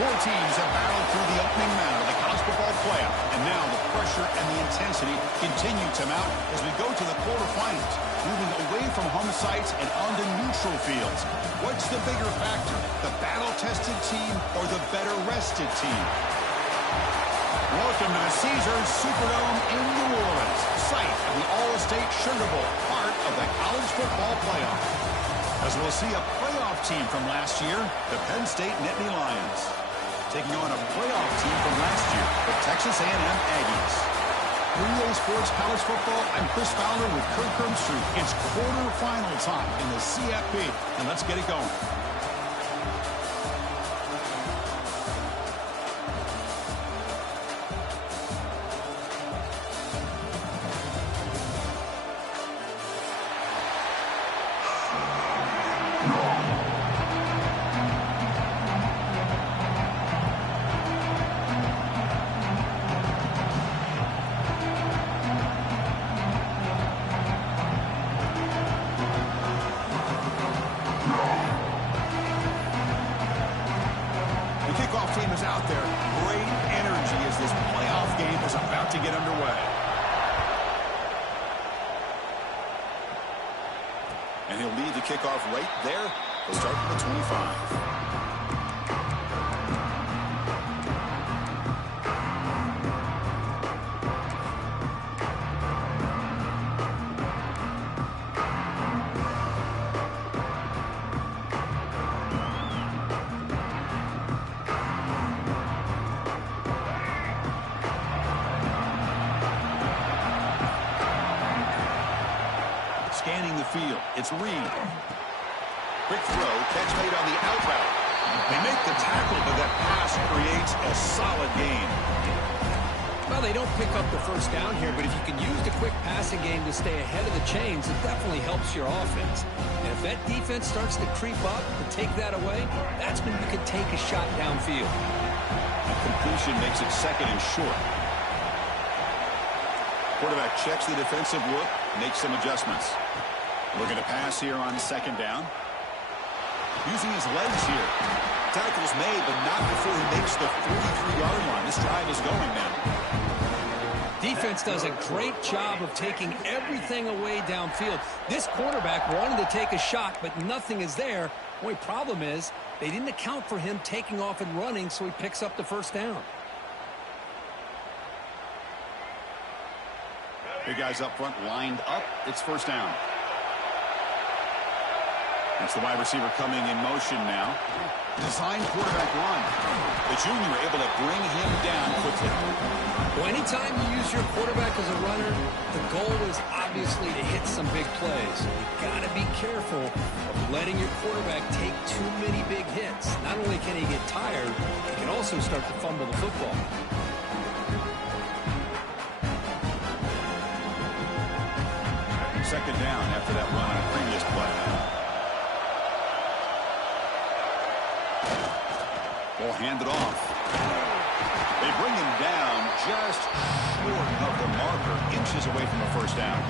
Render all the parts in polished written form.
Four teams have battled through the opening round of the college football playoff, and now the pressure and the intensity continue to mount as we go to the quarterfinals, moving away from home sites and onto neutral fields. What's the bigger factor, the battle-tested team or the better-rested team? Welcome to the Caesars Superdome in New Orleans, site of the All-State Sugar Bowl, part of the college football playoff. As we'll see a playoff team from last year, the Penn State Nittany Lions, taking on a playoff team from last year, the Texas A&M Aggies. 3A Sports College Football, I'm Chris Fowler with Kirk Herbstreit. It's quarterfinal time in the CFP, and let's get it going. Team is out there. Great energy as this playoff game is about to get underway. And he'll lead the kickoff right there. He'll start at the 25. Scanning the field, it's Reed. Quick throw, catch made on the out route. They make the tackle, but that pass creates a solid gain. Well, they don't pick up the first down here, but if you can use the quick passing game to stay ahead of the chains, it definitely helps your offense. And if that defense starts to creep up and take that away, that's when you can take a shot downfield. A completion makes it second and short. Quarterback checks the defensive look, makes some adjustments. Looking to pass here on second down. Using his legs here. Tackle's made, but not before he makes the 43-yard line. This drive is going now. Defense does a great job of taking everything away downfield. This quarterback wanted to take a shot, but nothing is there. The only problem is they didn't account for him taking off and running, so he picks up the first down. Big guys up front lined up. It's first down. It's the wide receiver coming in motion now. Design quarterback run. The junior able to bring him down quickly. Well, anytime you use your quarterback as a runner, the goal is obviously to hit some big plays. You got to be careful of letting your quarterback take too many big hits. Not only can he get tired, he can also start to fumble the football. Second down after that run on a previous play. Ball handed off. They bring him down just short of the marker, inches away from the first down.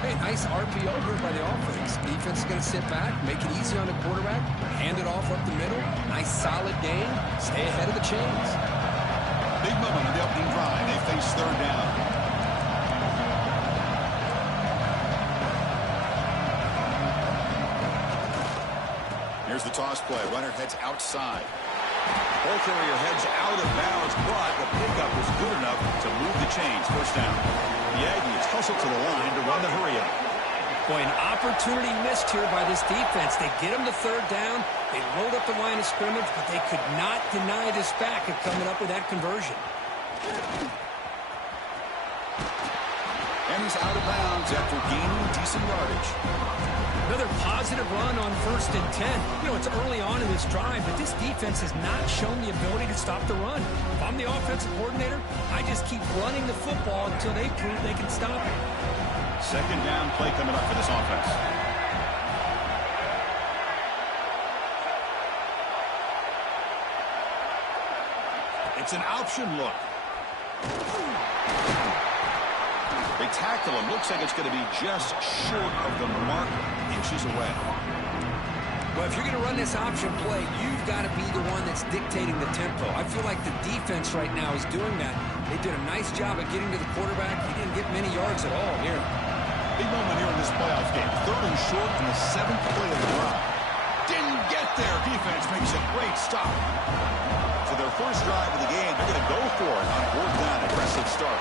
Hey, nice RPO here by the offense. Defense is going to sit back, make it easy on the quarterback, hand it off up the middle. Nice solid gain. Stay ahead of the chains. Big moment on the opening drive. They face third down. Here's the toss play. Runner heads outside. Ball carrier heads out of bounds, but the pickup is good enough to move the chains. First down. The Aggies hustle to the line to run the hurry up. Boy, an opportunity missed here by this defense. They get them to third down. They load up the line of scrimmage, but they could not deny this back of coming up with that conversion. And he's out of bounds after gaining decent yardage. Another positive run on 1st and 10. You know, it's early on in this drive, but this defense has not shown the ability to stop the run. If I'm the offensive coordinator, I just keep running the football until they prove they can stop it. Second down play coming up for this offense. It's an option look. They tackle him. Looks like it's going to be just short of the mark, inches away. Well, if you're going to run this option play, you've got to be the one that's dictating the tempo. I feel like the defense right now is doing that. They did a nice job of getting to the quarterback. He didn't get many yards at all here. Big moment here in this playoff game. 3rd and short in the 7th play of the drive. Didn't get there. Defense makes a great stop. So their first drive of the game, they're going to go for it on 4th down. Aggressive start.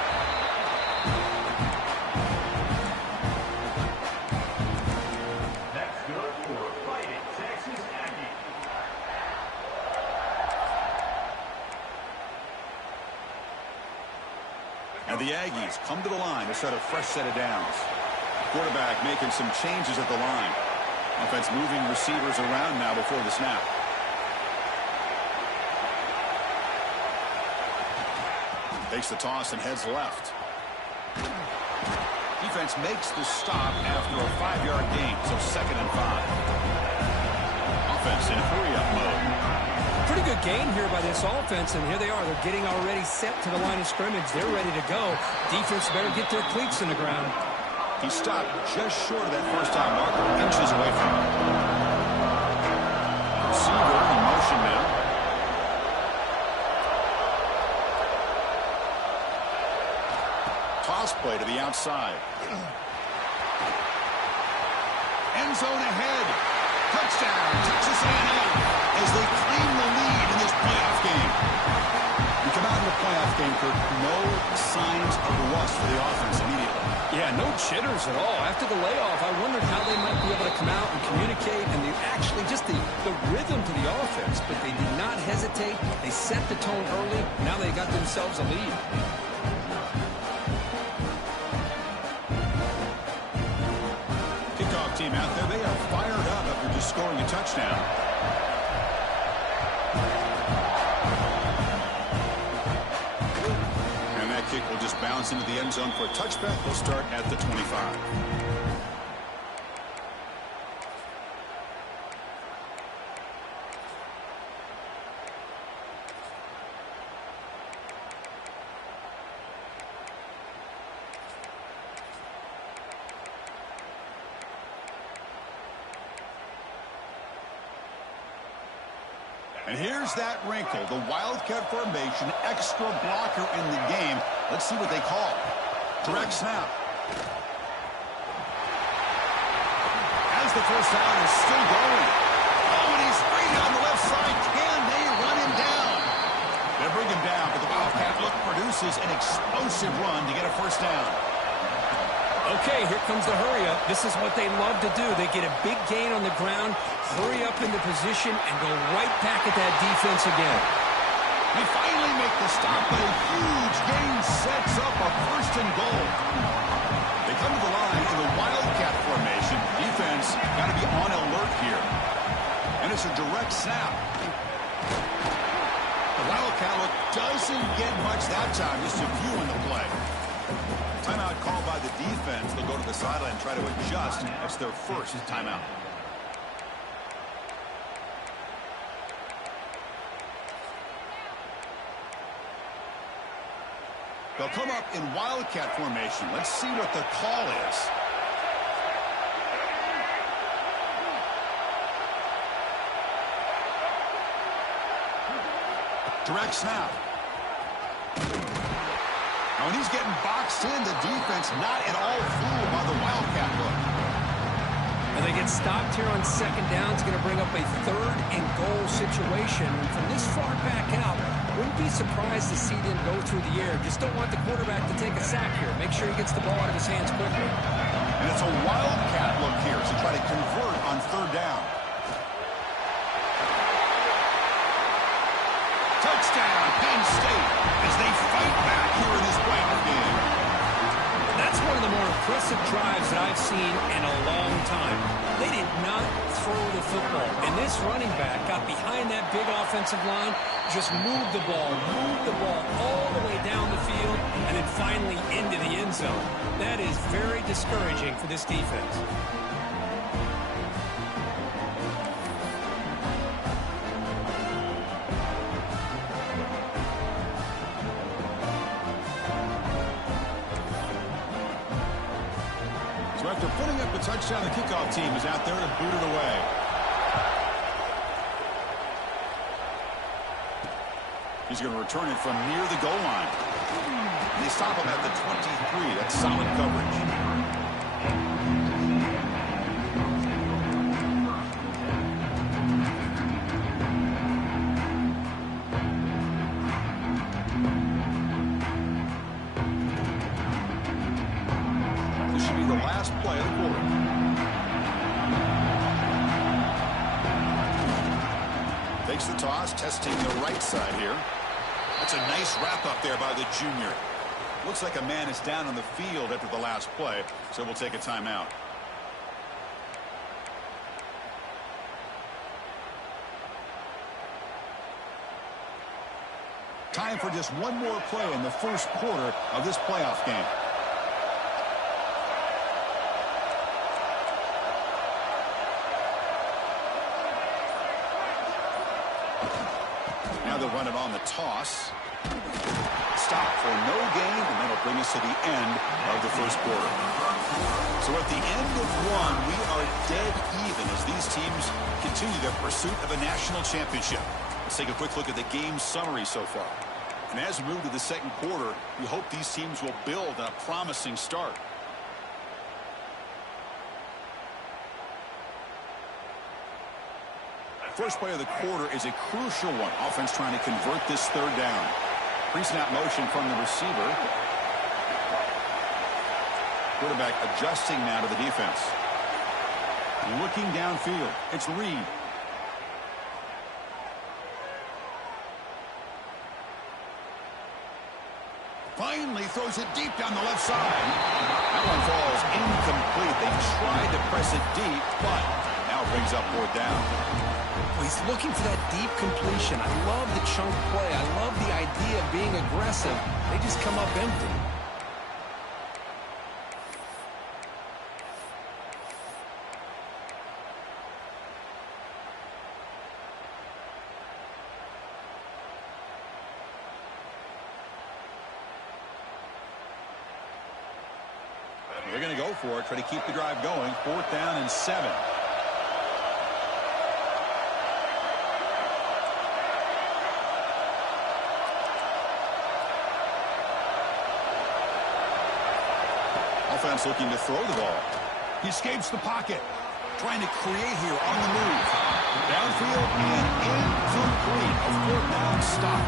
And the Aggies come to the line to set a fresh set of downs. Quarterback making some changes at the line. Offense moving receivers around now before the snap. Takes the toss and heads left. Defense makes the stop after a 5-yard gain, so 2nd and 5. Offense in hurry-up mode. Pretty good game here by this offense, and here they are. They're getting already set to the line of scrimmage. They're ready to go. Defense better get their cleats in the ground. He stopped just short of that first-down marker, inches away from it. Receiver in motion now. Toss play to the outside. End zone ahead. Touchdown, Texas A&M, as they claim the lead in this playoff game. We come out in the playoff game, Kirk, no signs of rust for the offense immediately. Yeah, no jitters at all. After the layoff, I wondered how they might be able to come out and communicate, and actually just the rhythm to the offense. But they did not hesitate. They set the tone early. Now they got themselves a lead. Kickoff team out there, they are fired up after just scoring a touchdown. And that kick will just bounce into the end zone for a touchback. They'll start at the 25. And here's that wrinkle, the Wildcat formation, extra blocker in the game. Let's see what they call. Direct snap. As the first down is still going. Oh, and he's straight on the left side. Can they run him down? They bring him down, but the Wildcat look produces an explosive run to get a first down. Okay, here comes the hurry up. This is what they love to do. They get a big gain on the ground, hurry up into position, and go right back at that defense again. They finally make the stop, but a huge gain sets up a 1st and goal. They come to the line in the Wildcat formation. Defense got to be on alert here. And it's a direct snap. The Wildcat look doesn't get much that time, just a few in the play. Timeout called by the defense. They'll go to the sideline and try to adjust. That's their first timeout. They'll come up in Wildcat formation. Let's see what the call is. Direct snap. Now, when he's getting boxed in, the defense not at all fooled by the Wildcat look. And they get stopped here on 2nd down. It's going to bring up a 3rd and goal situation. And from this far back out, wouldn't be surprised to see them go through the air. Just don't want the quarterback to take a sack here. Make sure he gets the ball out of his hands quickly. And it's a Wildcat look here to try to convert on 3rd down. Touchdown, Penn State, as they fight back here in this playoff game. That's one of the more impressive drives that I've seen in a long time. They did not throw the football. And this running back got behind that big offensive line, just moved the ball all the way down the field, and then finally into the end zone. That is very discouraging for this defense. So after putting up the touchdown, the kickoff team is out there to boot it away. He's going to return it from near the goal line. They stop him at the 23. That's solid coverage. Play of the quarter. Takes the toss, testing the right side here. That's a nice wrap up there by the junior. Looks like a man is down on the field after the last play, so we'll take a timeout. Time for just one more play in the first quarter of this playoff game. Now they'll run it on the toss. Stop for no gain, and that'll bring us to the end of the first quarter. So at the end of one, we are dead even as these teams continue their pursuit of a national championship. Let's take a quick look at the game summary so far. And as we move to the second quarter, we hope these teams will build on a promising start. First play of the quarter is a crucial one. Offense trying to convert this third down. Pre-snap motion from the receiver. Quarterback adjusting now to the defense. Looking downfield. It's Reed. Finally throws it deep down the left side. That one falls incomplete. They tried to press it deep, but now brings up fourth down. He's looking for that deep completion. I love the chunk play. I love the idea of being aggressive. They just come up empty. They're going to go for it, try to keep the drive going. Fourth down and 7. Offense looking to throw the ball. He escapes the pocket. Trying to create here on the move. Downfield and incomplete. A fourth down stop.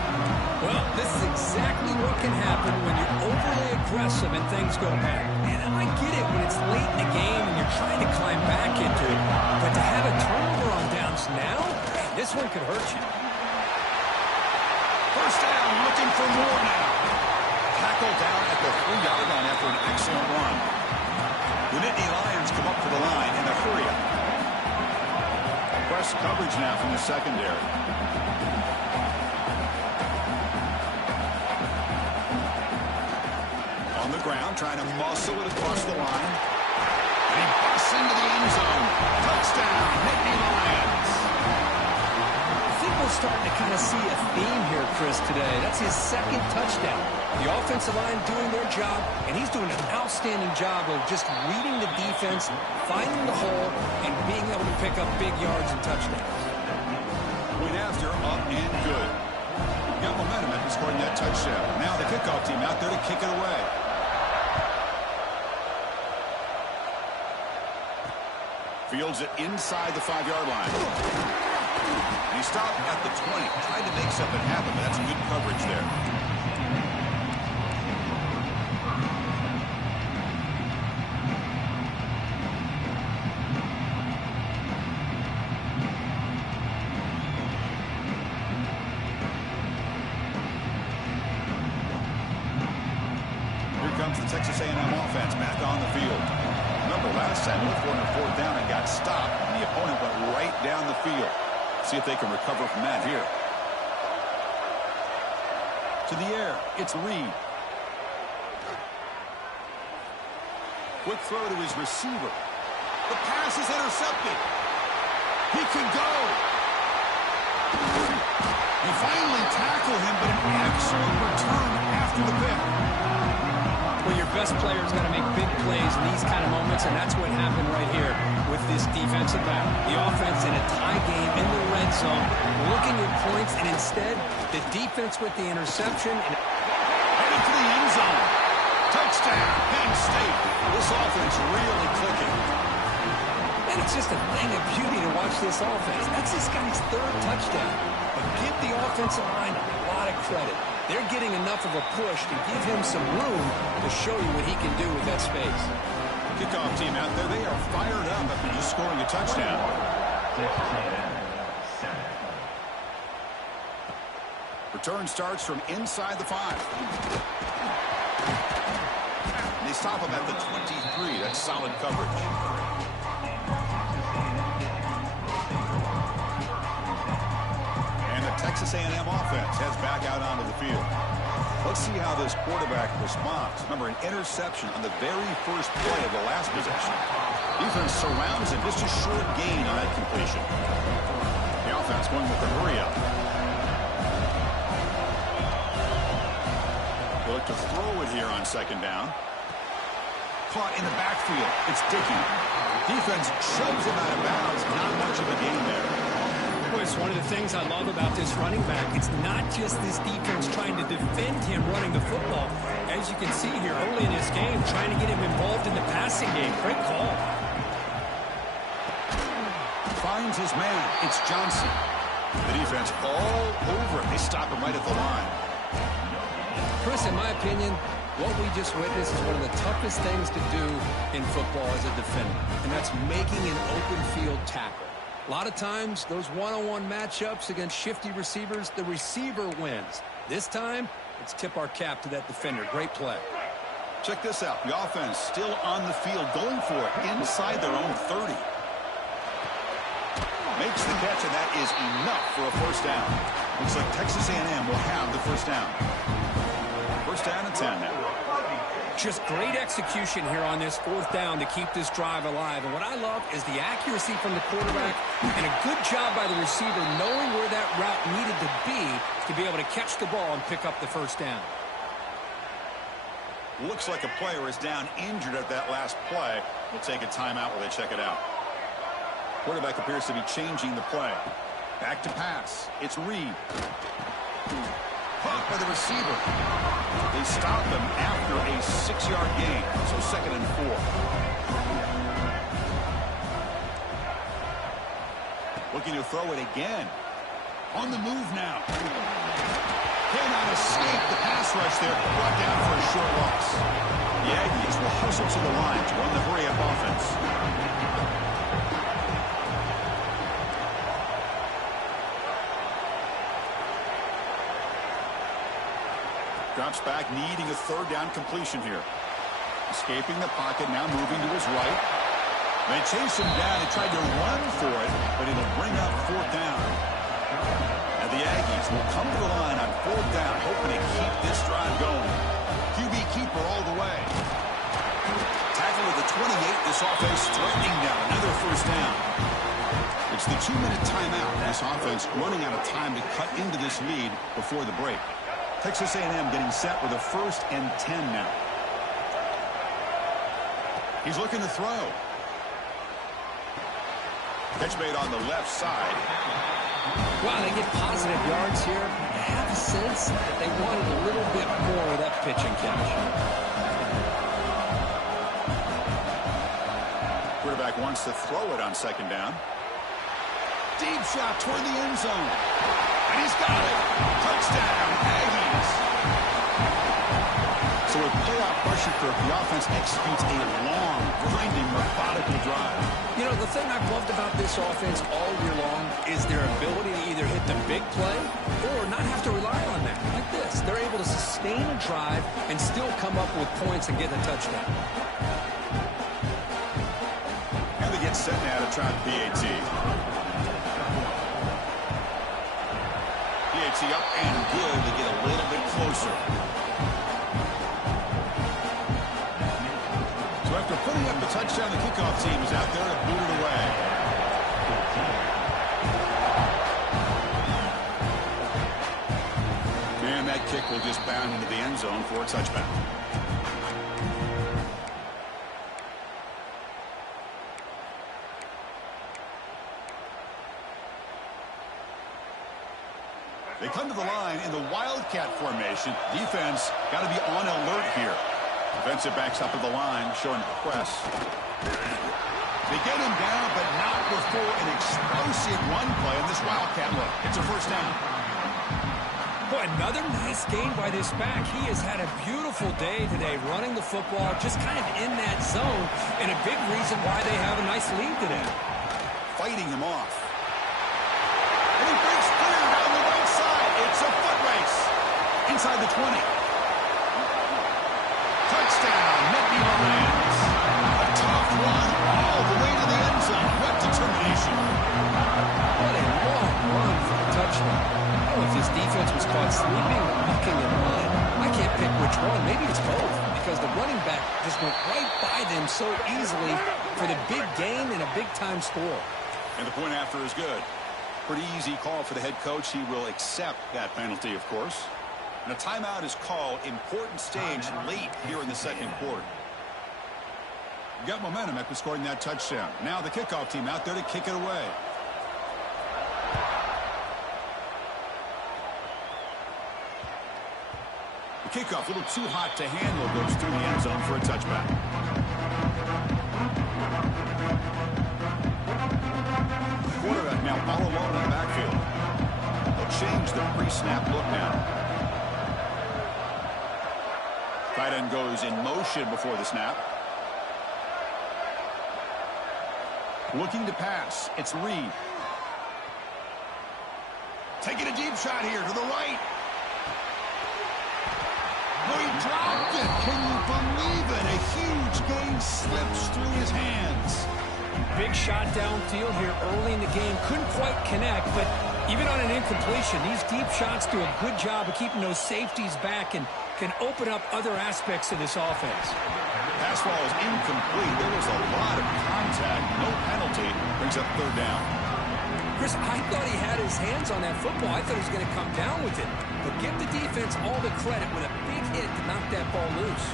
Well, this is exactly what can happen when you're overly aggressive and things go bad. And I get it when it's late in the game and you're trying to climb back into it. But to have a turnover on downs now, this one could hurt you. First down, looking for more now. Tackle down at the 3-yard line after an excellent run. The Nittany Lions come up to the line in a hurry-up. Press coverage now from the secondary. On the ground, trying to muscle it across the line. And he busts into the end zone. Touchdown, Nittany Lions. I think we're starting to kind of see a theme here, Chris, today. That's his second touchdown. The offensive line doing their job, and he's doing an outstanding job of just reading the defense, finding the hole, and being able to pick up big yards and touchdowns. Point after, up and good. Got momentum after scoring that touchdown. Now the kickoff team out there to kick it away. Fields it inside the 5-yard line. And he stopped at the 20. Tried to make something happen, but that's good coverage there. Here comes the Texas A&M offense back on the field. Remember last time, looked for a fourth down and got stopped, and the opponent went right down the field. See if they can recover from that here. To the air, it's Reed. Quick throw to his receiver. The pass is intercepted. He could go. They finally tackle him, but an excellent return after the pick. Well, your best players got to make big plays in these kind of moments, and that's what happened right here with this defensive battle. The offense in a tie game in the red zone, looking at points, and instead, the defense with the interception. And headed to the end zone. Touchdown, Penn State. This offense really clicking. And it's just a thing of beauty to watch this offense. That's this guy's third touchdown. But give the offensive line a lot of credit. They're getting enough of a push to give him some room to show you what he can do with that space. Kickoff team out there, they are fired up after just scoring a touchdown. Return starts from inside the 5. They stop him at the 23. That's solid coverage. And the Texas A&M offense heads back out onto the field. Let's see how this quarterback responds. Remember, an interception on the very first play of the last possession. Defense surrounds him. Just a short gain on that completion. The offense going with the hurry-up. They look to throw it here on second down. Caught in the backfield. It's Dickey. Defense shoves him out of bounds. Not much of a gain there. Boy, it's one of the things I love about this running back. It's not just this defense trying to defend him running the football. As you can see here early in this game, trying to get him involved in the passing game. Great call. Finds his man. It's Johnson. The defense all over it. They stop him right at the line. Chris, in my opinion, what we just witnessed is one of the toughest things to do in football as a defender, and that's making an open field tackle. A lot of times, those one-on-one matchups against shifty receivers, the receiver wins. This time, let's tip our cap to that defender. Great play. Check this out. The offense still on the field, going for it inside their own 30. Makes the catch, and that is enough for a first down. Looks like Texas A&M will have the first down. First down and 10 now. Just great execution here on this fourth down to keep this drive alive. And what I love is the accuracy from the quarterback and a good job by the receiver knowing where that route needed to be able to catch the ball and pick up the first down. Looks like a player is down injured at that last play. We'll take a timeout while they check it out. Quarterback appears to be changing the play. Back to pass. It's Reed. Caught by the receiver. They stop him after a 6-yard gain. So second and 4. Looking to throw it again. On the move now. Cannot escape the pass rush there. Brought down for a short loss. The Aggies will hustle to the line to run the hurry-up offense. Drops back, needing a third down completion here. Escaping the pocket, now moving to his right. They chase him down. They tried to run for it, but it'll bring up fourth down. And the Aggies will come to the line on fourth down, hoping to keep this drive going. QB keeper all the way. Tackle at the 28. This offense threatening now. Another first down. It's the 2-minute timeout. This offense running out of time to cut into this lead before the break. Texas A&M getting set with a 1st and 10 now. He's looking to throw. Catch made on the left side. Wow, they get positive yards here. I have a sense that they wanted a little bit more of that pitch and catch. Quarterback wants to throw it on second down. Deep shot toward the end zone. And he's got it. Touchdown, Aggies. So with playoff pressure, the offense executes a long, grinding, methodical drive. You know, the thing I've loved about this offense all year long is their ability to either hit the big play or not have to rely on that. Like this. They're able to sustain a drive and still come up with points and get a touchdown. And they get set now to try the PAT. Up and good to get a little bit closer. So after putting up the touchdown, the kickoff team is out there to boot it away. And that kick will just bound into the end zone for a touchback. They come to the line in the Wildcat formation. Defense got to be on alert here. Defensive backs up at the line, showing press. They get him down, but not before an explosive run play on this Wildcat look. It's a first down. Boy, another nice game by this back. He has had a beautiful day today running the football, just kind of in that zone, and a big reason why they have a nice lead today. Fighting him off. And he breaks clear down the right side. It's a foot race. Inside the 20. Touchdown, Nittany Lions. A tough run all the way to the end zone. What determination. What a long run for a touchdown. I don't know if this defense was caught sleeping or mucking in line. I can't pick which one. Maybe it's both, because the running back just went right by them so easily for the big gain and a big-time score. And the point after is good. Pretty easy call for the head coach. He will accept that penalty, of course. And a timeout is called. Important stage late here in the second quarter. Got momentum after scoring that touchdown. Now the kickoff team out there to kick it away. The kickoff a little too hot to handle, goes through the end zone for a touchback. Quarterback now all alone in the backfield. They'll change the pre-snap look now. Tight end goes in motion before the snap. Looking to pass. It's Reed. Taking a deep shot here to the right. Oh, he dropped it. Can you believe it? A huge gain slips through his hands. Big shot downfield here early in the game. Couldn't quite connect, but even on an incompletion, these deep shots do a good job of keeping those safeties back and can open up other aspects of this offense. Pass ball is incomplete. There was a lot of contact. No penalty. Brings up third down. Chris, I thought he had his hands on that football. I thought he was going to come down with it. But give the defense all the credit with a big hit to knock that ball loose.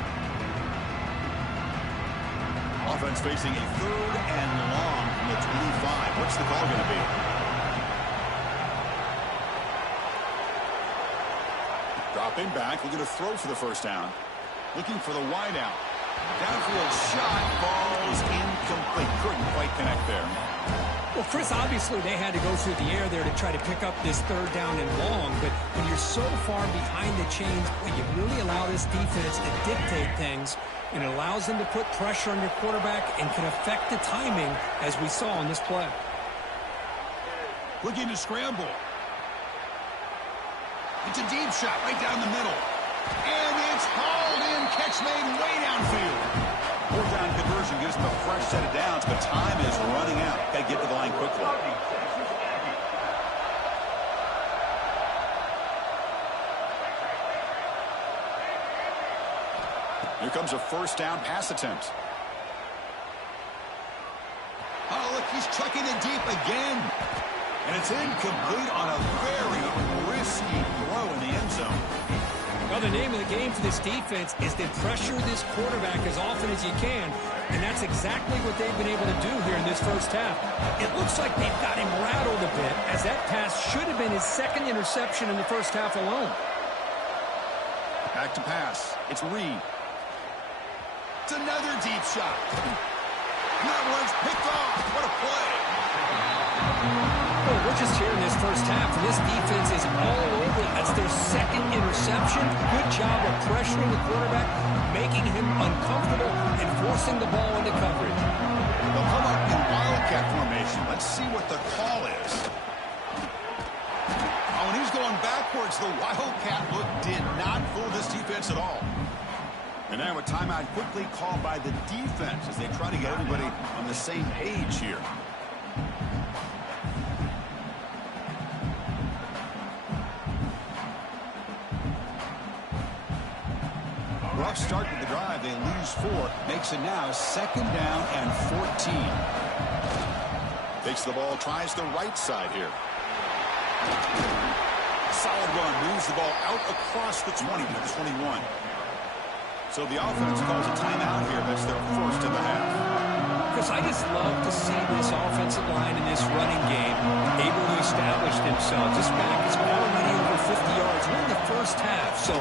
Offense facing a third and long from the 25. What's the call going to be? Dropping back, looking to throw for the first down. Looking for the wide out. Downfield shot falls incomplete. Couldn't quite connect there. Well, Chris, obviously they had to go through the air there to try to pick up this third down and long, but when you're so far behind the chains, you really allow this defense to dictate things, and it allows them to put pressure on your quarterback and can affect the timing, as we saw on this play. Looking to scramble. It's a deep shot right down the middle. And it's hauled in. Catch made way downfield. Fourth down conversion gives them a fresh set of downs, but time is running out. Got to get to the line quickly. Here comes a first down pass attempt. Oh, look, he's chucking it deep again. And it's incomplete on a very risky throw in the end zone. Well, the name of the game for this defense is to pressure this quarterback as often as you can, and that's exactly what they've been able to do here in this first half. It looks like they've got him rattled a bit, as that pass should have been his second interception in the first half alone. Back to pass. It's Reed. It's another deep shot. And that one's picked off. What a play. Well, we're just here in this first half, and this defense is all over. That's their second interception. Good job of pressuring the quarterback, making him uncomfortable, and forcing the ball into coverage. They'll come up in Wildcat formation. Let's see what the call is. Oh, and he's going backwards. The Wildcat look did not fool this defense at all. And now a timeout quickly called by the defense as they try to get everybody on the same page here. Rough start to the drive. They lose 4. Makes it now second down and 14. Takes the ball, tries the right side here. Solid run. Moves the ball out across the 20 to the 21. So the offense calls a timeout here. That's their first of the half. Chris, I just love to see this offensive line in this running game able to establish themselves. This back is already over 50 yards in the first half. So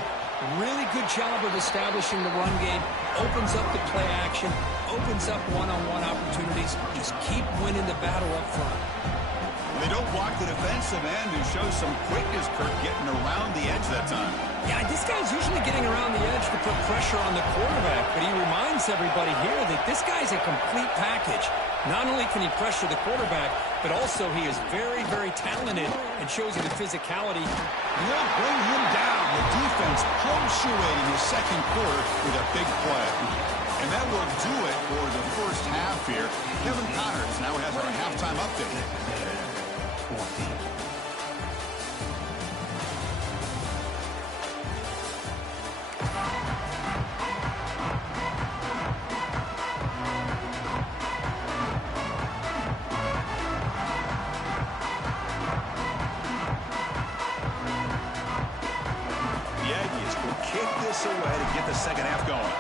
really good job of establishing the run game. Opens up the play action. Opens up one-on-one opportunities. Just keep winning the battle up front. They don't block the defensive end, who shows some quickness, Kirk, getting around the edge that time. Yeah, this guy's usually getting around the edge to put pressure on the quarterback, but he reminds everybody here that this guy's a complete package. Not only can he pressure the quarterback, but also he is very, very talented and shows you the physicality. They'll bring him down. The defense punctuating the second quarter with a big play. And that will do it for the first half here. Kevin Connors now has our halftime update. The Aggies will kick this away to get the second half going.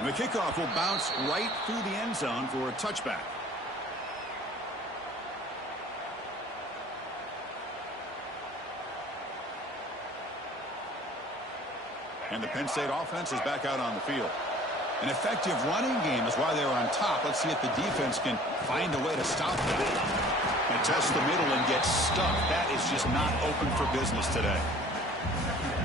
And the kickoff will bounce right through the end zone for a touchback. And the Penn State offense is back out on the field. An effective running game is why they're on top. Let's see if the defense can find a way to stop that. And test the middle and get stuck. That is just not open for business today.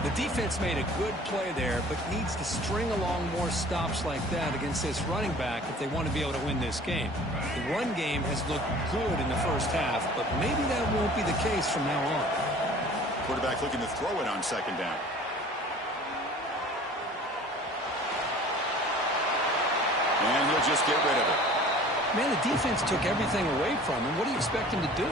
The defense made a good play there, but needs to string along more stops like that against this running back if they want to be able to win this game. The run game has looked good in the first half, but maybe that won't be the case from now on. Quarterback looking to throw it on second down. And he'll just get rid of it. Man, the defense took everything away from him. What do you expect him to do?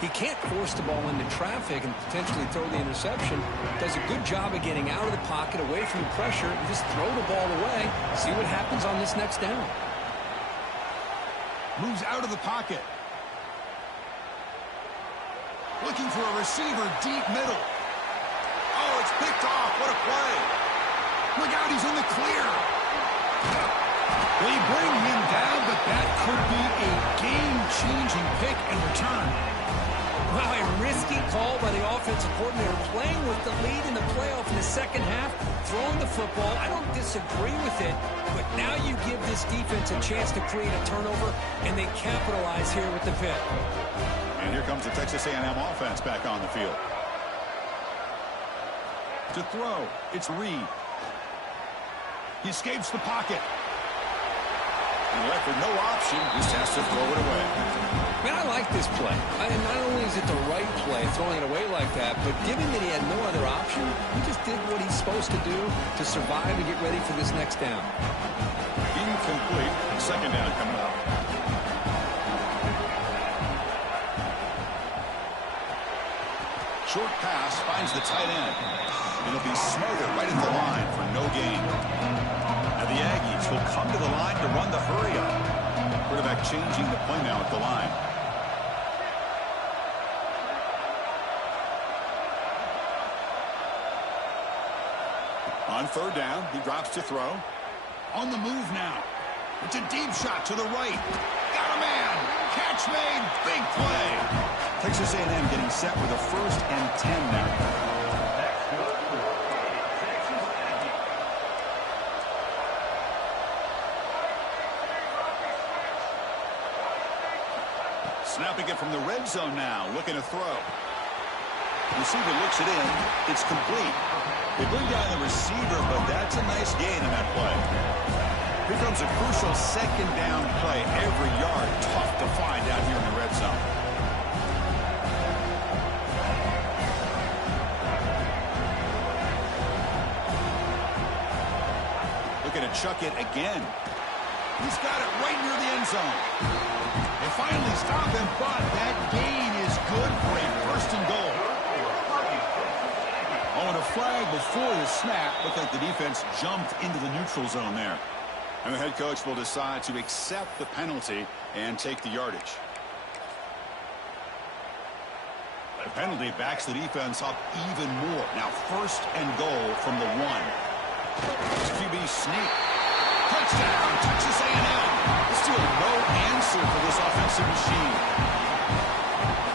He can't force the ball into traffic and potentially throw the interception. Does a good job of getting out of the pocket, away from the pressure, and just throw the ball away. See what happens on this next down. Moves out of the pocket. Looking for a receiver deep middle. Oh, it's picked off. What a play. Look out, he's in the clear. They bring him down, but that could be a game-changing pick and return. Wow, a risky call by the offensive coordinator, playing with the lead in the playoff in the second half, throwing the football. I don't disagree with it, but now you give this defense a chance to create a turnover, and they capitalize here with the pick. And here comes the Texas A&M offense back on the field. To throw, it's Reed. He escapes the pocket. And left with no option, just has to throw it away. Man, I like this play. Not only is it the right play, throwing it away like that, but given that he had no other option, he just did what he's supposed to do to survive and get ready for this next down. Incomplete. Second down coming up. Short pass finds the tight end. It'll be smothered right at the line for no gain. Now the Aggies will come to the line to run the hurry up. Quarterback changing the play now at the line. On third down, he drops to throw. On the move now. It's a deep shot to the right. Got a man. Catch made. Big play. Texas A&M getting set with a 1st and 10 now. Snapping it from the red zone now, looking to throw. Receiver looks it in. It's complete. They bring down the receiver, but that's a nice gain in that play. Here comes a crucial second down play. Every yard tough to find out here in the red zone. Looking to chuck it again. He's got it right near the end zone. They finally stop him, but that gain is good for a 1st and goal. Oh, and a flag before the snap. Looked like the defense jumped into the neutral zone there. And the head coach will decide to accept the penalty and take the yardage. The penalty backs the defense up even more. Now 1st and goal from the 1. QB sneak. Touchdown, Texas A&M. This Still no answer for this offensive machine.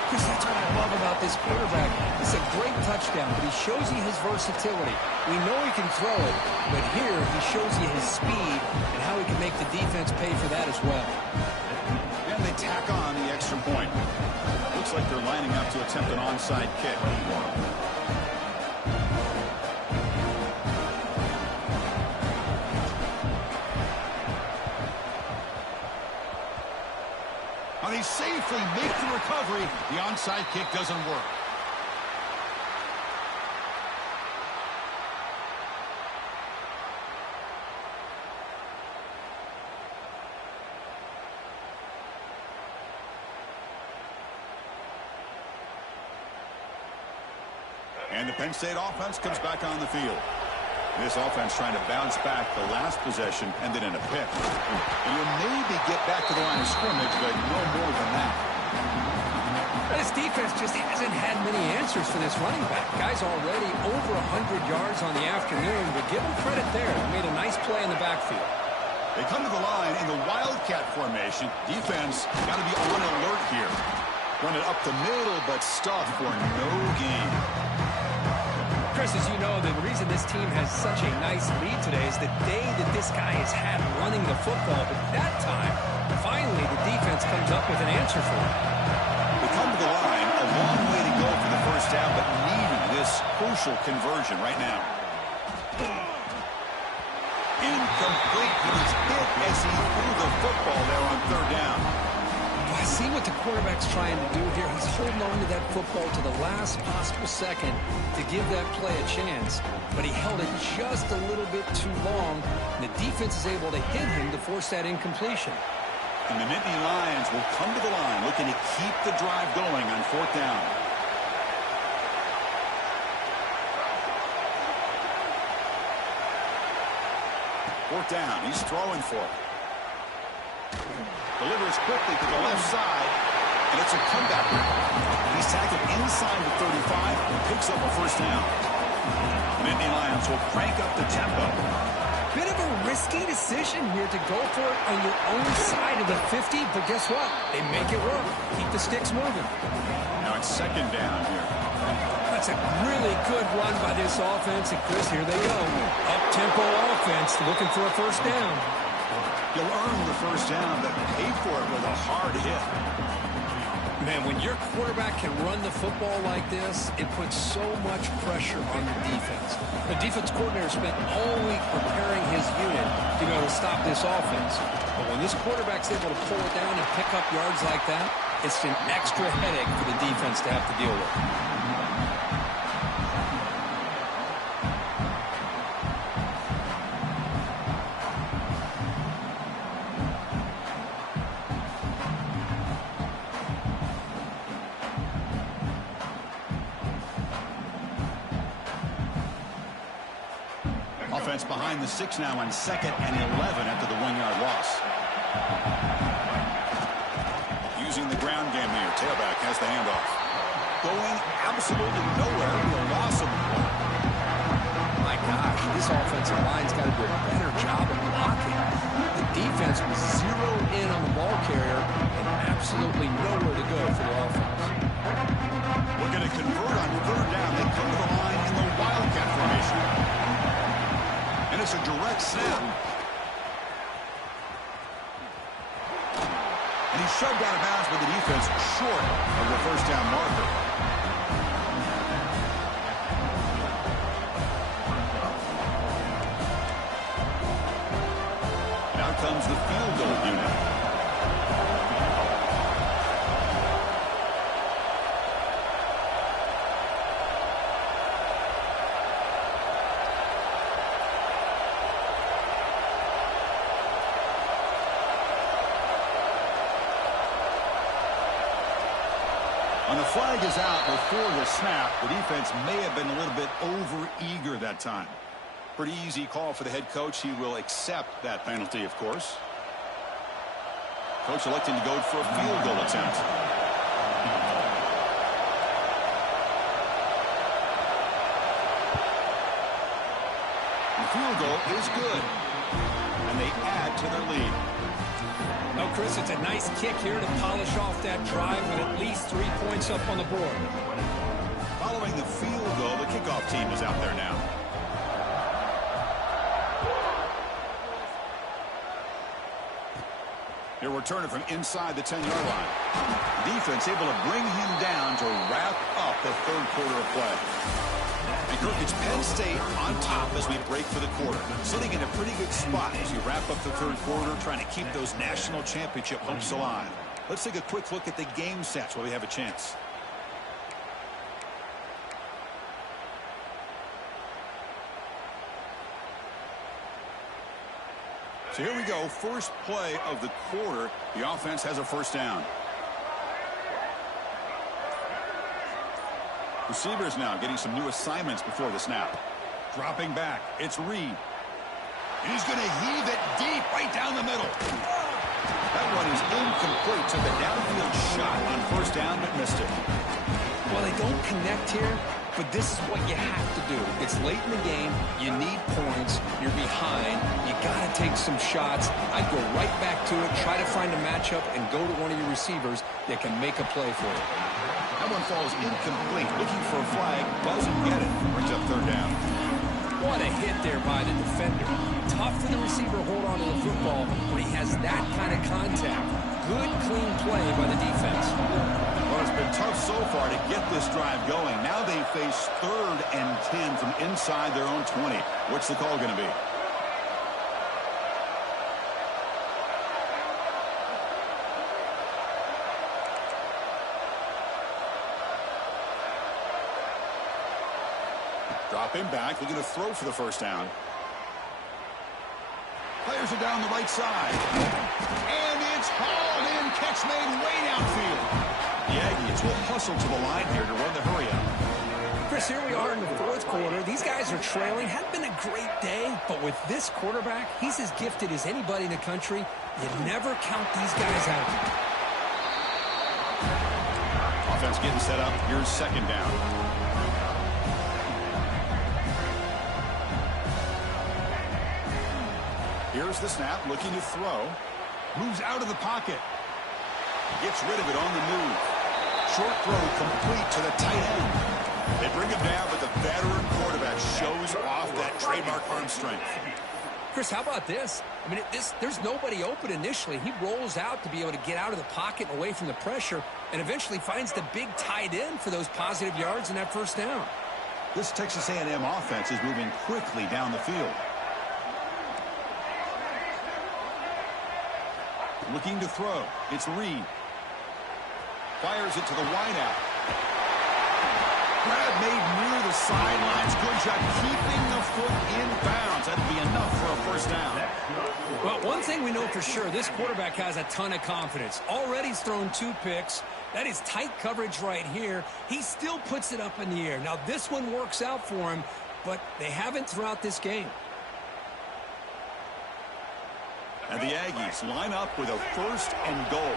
Chris, that's what I love about this quarterback. It's a great touchdown, but he shows you his versatility. We know he can throw it, but here he shows you his speed and how he can make the defense pay for that as well. And they tack on the extra point. Looks like they're lining up to attempt an onside kick. They safely make the recovery. The onside kick doesn't work. And the Penn State offense comes back on the field. This offense trying to bounce back. The last possession ended in a pick. And you'll maybe get back to the line of scrimmage, but no more than that. This defense just hasn't had many answers for this running back. Guy's already over 100 yards on the afternoon, but give him credit there. He made a nice play in the backfield. They come to the line in the Wildcat formation. Defense got to be on alert here. Run it up the middle, but stuff for no gain. Chris, as you know, the reason this team has such a nice lead today is the day that this guy has had running the football. But that time, finally, the defense comes up with an answer for it. They come to the line, a long way to go for the first down, but needing this crucial conversion right now. Incomplete. He was hit as he threw the football there on third down. I see what the quarterback's trying to do here. He's holding on to that football to the last possible second to give that play a chance. But he held it just a little bit too long. And the defense is able to hit him to force that incompletion. And the Nittany Lions will come to the line looking to keep the drive going on fourth down. Fourth down. He's throwing for it. Delivers quickly to the left side, and it's a comeback. He's tackled inside the 35 and picks up a first down. The Nittany Lions will crank up the tempo. Bit of a risky decision here to go for it on your own side of the 50, but guess what? They make it work. Keep the sticks moving. Now it's second down here. That's a really good run by this offense, and Chris, here they go. Up-tempo offense looking for a first down. You'll earn the first down, but pay for it with a hard hit. Man, when your quarterback can run the football like this, it puts so much pressure on the defense. The defense coordinator spent all week preparing his unit to go to stop this offense. But when this quarterback's able to pull it down and pick up yards like that, it's an extra headache for the defense to have to deal with. Offense behind the 6 now on 2nd and 11 after the 1-yard loss. Using the ground game here. Tailback has the handoff. Going absolutely nowhere. The loss of the ball. My gosh, this offensive line's got to do a better job of blocking. The defense was zeroed in on the ball carrier and absolutely nowhere to go for the offense. Looking to convert on third down. They come to the line in the Wildcat formation. And it's a direct snap. And he's shoved out of bounds with the defense short of the first down marker. Now comes the field goal unit. And the flag is out before the snap. The defense may have been a little bit over-eager that time. Pretty easy call for the head coach. He will accept that penalty, of course. Coach electing to go for a field goal attempt. The field goal is good. and they add to their lead. Well, Chris, it's a nice kick here to polish off that drive with at least 3 points up on the board. Following the field goal, the kickoff team is out there now. He'll return it from inside the 10-yard line. Defense able to bring him down to wrap up the third quarter of play. And Kirk, it's Penn State on top as we break for the quarter. Sitting in a pretty good spot as you wrap up the third quarter, trying to keep those national championship hopes alive. Let's take a quick look at the game stats while we have a chance. So here we go, first play of the quarter. The offense has a first down. Receivers now getting some new assignments before the snap. Dropping back, it's Reed. He's going to heave it deep right down the middle. That one is incomplete. Took a downfield shot on first down, but missed it. Well, they don't connect here, but this is what you have to do. It's late in the game. You need points. You're behind. You got to take some shots. I'd go right back to it, try to find a matchup, and go to one of your receivers that can make a play for you. That one falls incomplete. Looking for a flag. Doesn't get it. Brings up third down. What a hit there by the defender. Tough for the receiver to hold on to the football when he has that kind of contact. Good, clean play by the defense. Well, it's been tough so far to get this drive going. Now they face 3rd and 10 from inside their own 20. What's the call going to be? Drop him back, looking to throw for the first down. Players are down the right side. And it's hauled in. Catch made way downfield. The Aggies will hustle to the line here to run the hurry up. Chris, here we are in the fourth quarter. These guys are trailing. Hadn't been a great day, but with this quarterback, he's as gifted as anybody in the country. You never count these guys out. Offense getting set up. Here's second down. Here's the snap, looking to throw. Moves out of the pocket. Gets rid of it on the move. Short throw complete to the tight end. They bring him down, but the veteran quarterback shows off that trademark arm strength. Chris, how about this? I mean, there's nobody open initially. He rolls out to be able to get out of the pocket and away from the pressure, and eventually finds the big tight end for those positive yards in that first down. This Texas A&M offense is moving quickly down the field. Looking to throw. It's Reed. Fires it to the wideout. Grab made near the sidelines. Good job keeping the foot in bounds. That'd be enough for a first down. Well, one thing we know for sure, this quarterback has a ton of confidence. Already he's thrown 2 picks. That is tight coverage right here. He still puts it up in the air. Now, this one works out for him, but they haven't throughout this game. And the Aggies line up with a first and goal.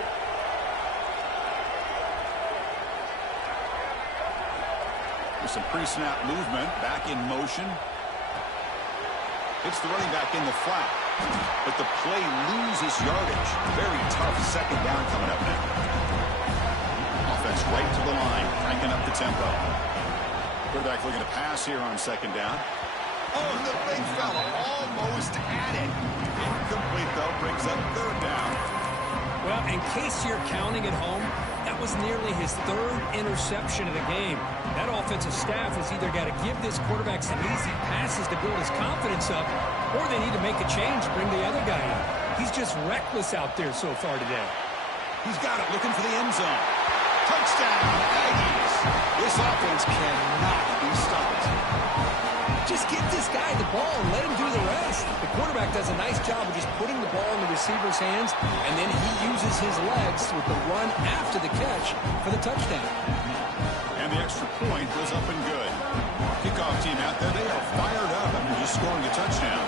With some pre-snap movement, back in motion. It's the running back in the flat. But the play loses yardage. Very tough second down coming up now. Offense right to the line, cranking up the tempo. Quarterback looking to pass here on second down. Oh, the big fella almost at it. Incomplete, though, brings up third down. Well, in case you're counting at home, that was nearly his 3rd interception of the game. That offensive staff has either got to give this quarterback some easy passes to build his confidence up, or they need to make a change, bring the other guy in. He's just reckless out there so far today. He's got it, looking for the end zone. Touchdown, Aggies. This offense cannot be stopped. Just give this guy the ball and let him do the rest. The quarterback does a nice job of just putting the ball in the receiver's hands, and then he uses his legs with the run after the catch for the touchdown. And the extra point goes up and good. Kickoff team out there, they are fired up after just scoring a touchdown.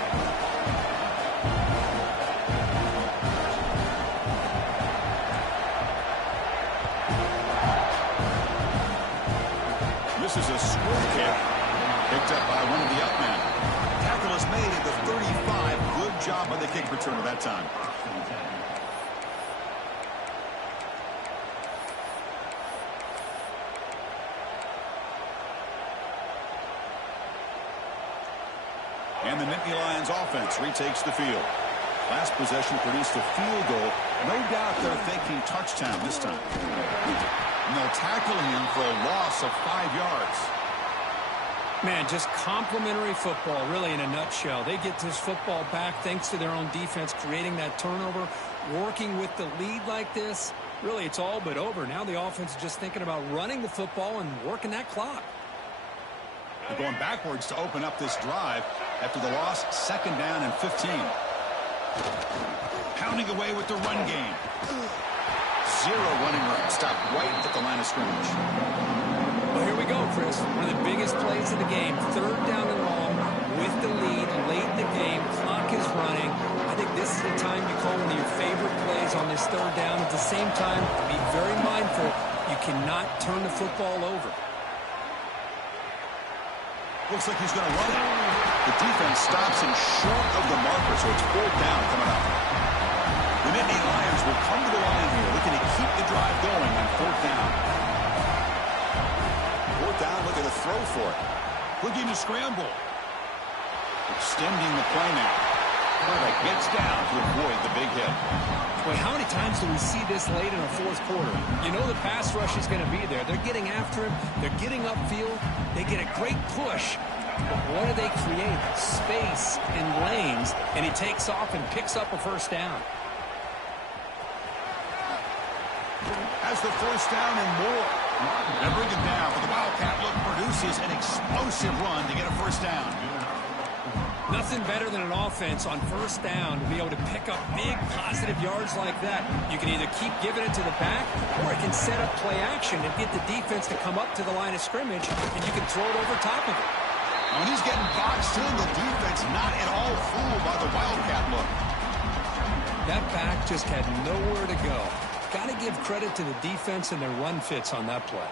This is a square kick. Picked up by one of the up men. Tackle is made at the 35. Good job by the kick returner that time. And the Nittany Lions offense retakes the field. Last possession produced a field goal. No doubt they're thinking touchdown this time. And they'll tackle him for a loss of 5 yards. Man, just complimentary football, really, in a nutshell. They get this football back thanks to their own defense, creating that turnover, working with the lead like this. Really, it's all but over. Now the offense is just thinking about running the football and working that clock. They're going backwards to open up this drive after the loss. 2nd down and 15. Pounding away with the run game. 0 running room. Stopped right at the line of scrimmage. Well, here we go, Chris. One of the biggest plays of the game. 3rd down and long with the lead late in the game. Clock is running. I think this is the time you call one of your favorite plays on this 3rd down. At the same time, be very mindful. You cannot turn the football over. Looks like he's going to run it. The defense stops him short of the marker, so it's 4th down coming up. The Nittany Lions will come to the line here, looking to keep the drive going on 4th down. 4th down, looking to throw for it. Looking to scramble. Extending the play now. Quarterback gets down to avoid the big hit. Boy, how many times do we see this late in a 4th quarter? You know the pass rush is going to be there. They're getting after him. They're getting upfield. They get a great push. But what do they create? Space and lanes. And he takes off and picks up a 1st down. Has the 1st down and more. And bring him down. But the Wildcat look produces an explosive run to get a 1st down. Nothing better than an offense on 1st down to be able to pick up big positive yards like that. You can either keep giving it to the back, or it can set up play action and get the defense to come up to the line of scrimmage, and you can throw it over top of it. When he's getting boxed in, the defense not at all fooled by the Wildcat look. That back just had nowhere to go. Got to give credit to the defense and their run fits on that play.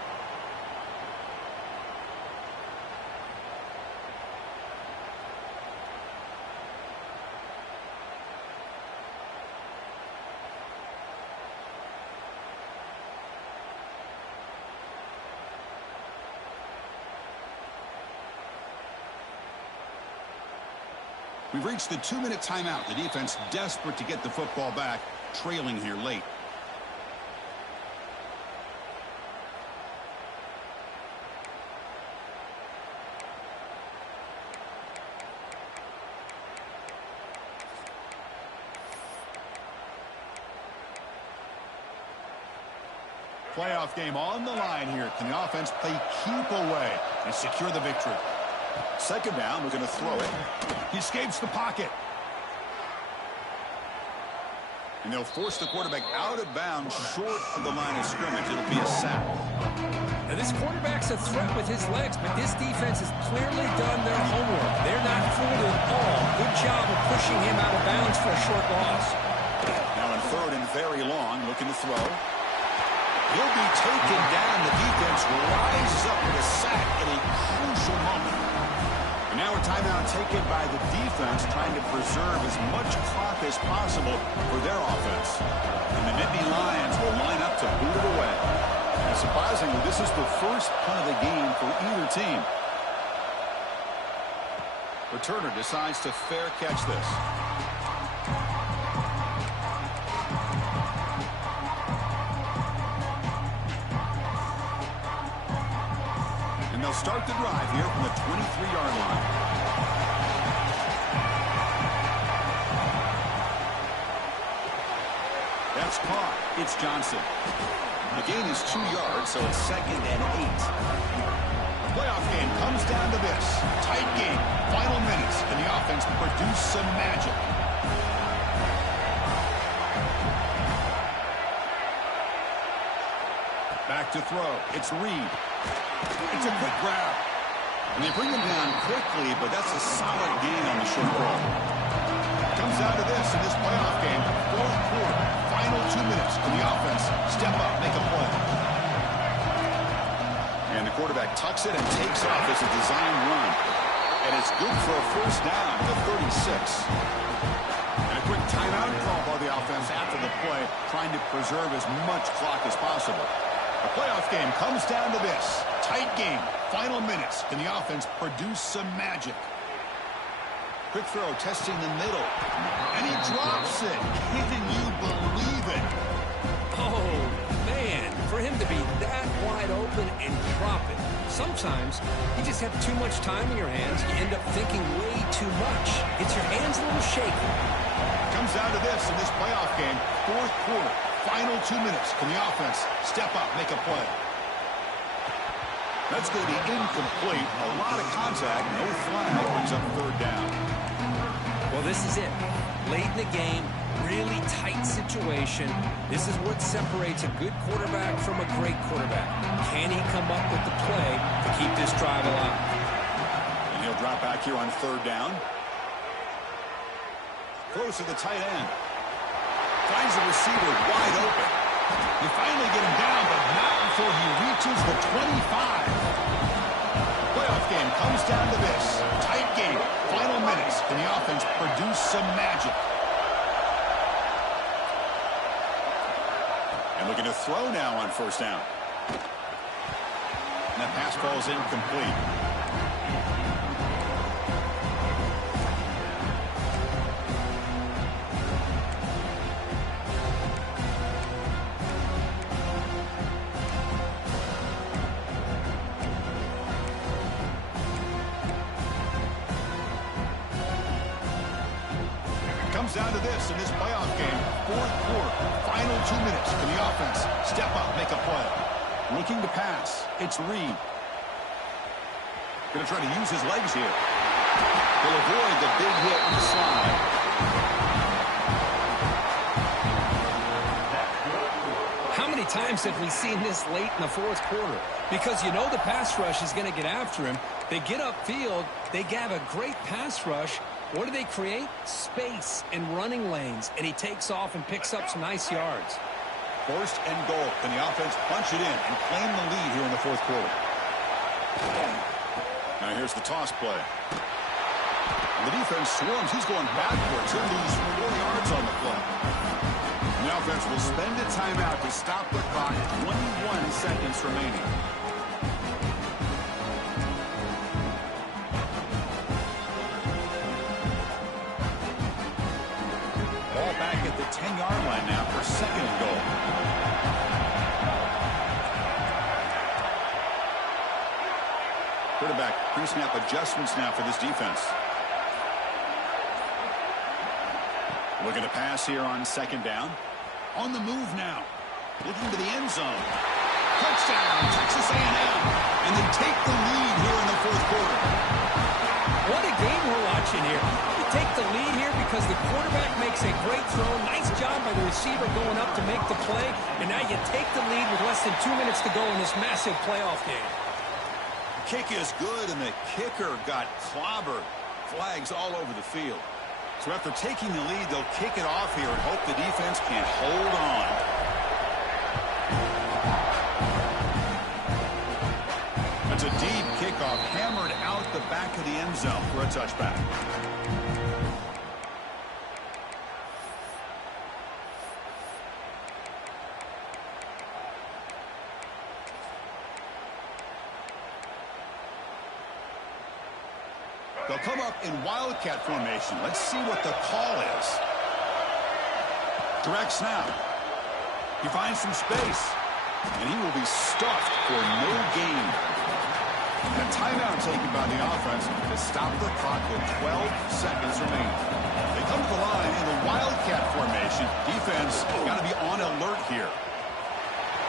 We've reached the 2-minute timeout. The defense desperate to get the football back, trailing here late. Playoff game on the line here. Can the offense play keep away and secure the victory? 2nd down, we're going to throw it. He escapes the pocket. And they'll force the quarterback out of bounds short of the line of scrimmage. It'll be a sack. Now, this quarterback's a threat with his legs, but this defense has clearly done their homework. They're not fooled at all. Good job of pushing him out of bounds for a short loss. Now in 3rd and very long, looking to throw. He'll be taken down. The defense rises up with a sack at a crucial moment. And now a timeout taken by the defense, trying to preserve as much clock as possible for their offense. And the Nittany Lions will line up to boot it away. And surprisingly, this is the first punt of the game for either team. Returner decides to fair catch this. And they'll start the drive here from the 23-yard line. That's caught. It's Johnson. The gain is 2 yards, so it's 2nd and 8. The playoff game comes down to this. Tight game. Final minutes. Can the offense produce some magic? Back to throw. It's Reed. It's a quick grab. And they bring him down quickly, but that's a solid gain on the short roll. Comes down to this in this playoff game. 4th quarter. Final 2 minutes. Can the offense step up, make a play? And the quarterback tucks it and takes off. It's a design run. And it's good for a first down to the 36. And a quick timeout call by the offense after the play, trying to preserve as much clock as possible. The playoff game comes down to this. Tight game. Final minutes. Can the offense produce some magic? Quick throw, testing the middle. And he drops it. Can you believe it? Oh, man. For him to be that wide open and drop it. Sometimes you just have too much time in your hands. You end up thinking way too much. Gets your hands a little shaky. Comes down to this in this playoff game. Fourth quarter. Final 2 minutes. Can the offense step up, make a play? That's going to be incomplete. A lot of contact. No flag. Brings up third down. Well, this is it. Late in the game, really tight situation. This is what separates a good quarterback from a great quarterback. Can he come up with the play to keep this drive alive? And he'll drop back here on third down. Throws to the tight end. Finds the receiver wide open. You finally get him down, but not before he reaches the 25. Playoff game comes down to this. Tight game. Final minutes. Can the offense produce some magic? And looking to throw now on first down. And that pass falls incomplete. Comes down to this in this playoff game. Fourth quarter, final 2 minutes. Can the offense step up, make a play? Looking to pass. It's Reed. Going to try to use his legs here. He'll avoid the big hit with the slide. How many times have we seen this late in the fourth quarter? Because you know the pass rush is going to get after him. They get upfield. They have a great pass rush. What do they create? Space and running lanes. And he takes off and picks up some nice yards. First and goal. Can the offense punch it in and claim the lead here in the fourth quarter? Now here's the toss play. And the defense swarms. He's going backwards. He'll lose 4 yards on the play. And the offense will spend a timeout to stop the clock. 21 seconds remaining. Ball back at the 10-yard line now for second and goal. Quarterback pre-snap adjustments now for this defense. Looking to pass here on second down. On the move now. Looking to the end zone. Touchdown, Texas A&M. And they take the lead here in the fourth quarter. What a game we're watching here. You take the lead here because the quarterback makes a great throw. Nice job by the receiver going up to make the play. And now you take the lead with less than 2 minutes to go in this massive playoff game. Kick is good, and the kicker got clobbered. Flags all over the field. So after taking the lead, they'll kick it off here and hope the defense can hold on. That's a deep kickoff, hammered out the back of the end zone for a touchback. They'll come up in wildcat formation. Let's see what the call is. Direct snap. He finds some space. And he will be stuffed for no gain. And a timeout taken by the offense to stop the clock with 12 seconds remaining. They come to the line in the wildcat formation. Defense got to be on alert here.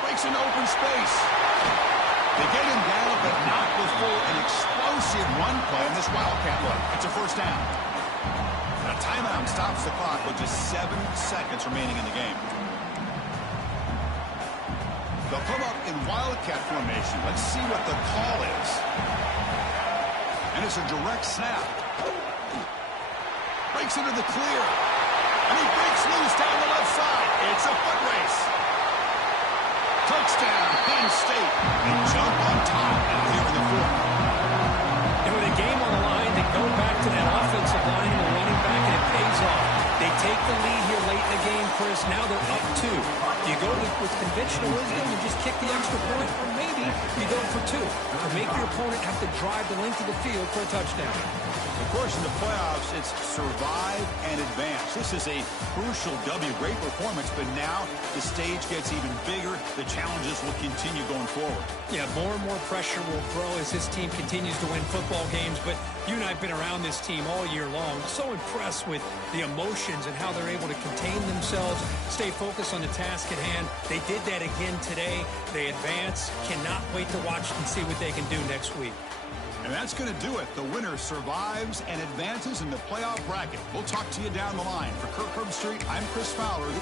Breaks an open space. They get him down, but not before an explosive run play in this wildcat look. It's a first down. And a timeout stops the clock with just 7 seconds remaining in the game. They'll come up in wildcat formation. Let's see what the call is. And it's a direct snap. Breaks into the clear. And he breaks loose down the left side. It's a foot race. Touchdown, Penn State. They jump on top here in the fourth. And with a game on the line, they go back to that offensive line and the running back, and it pays off. They take the lead here late in the game, Chris. Now they're up 2. Do you go with conventional wisdom and just kick the extra point, or maybe you go for 2, or make your opponent have to drive the length of the field for a touchdown? Of course, in the playoffs, it's survive and advance. This is a crucial W. Great performance, but now the stage gets even bigger. The challenges will continue going forward. Yeah, more and more pressure will grow as this team continues to win football games, but you and I have been around this team all year long. So impressed with the emotions and how they're able to contain themselves, stay focused on the task at hand. They did that again today. They advance. Cannot wait to watch and see what they can do next week. And that's going to do it. The winner survives and advances in the playoff bracket. We'll talk to you down the line. For Kirk Herbstreit, I'm Chris Fowler.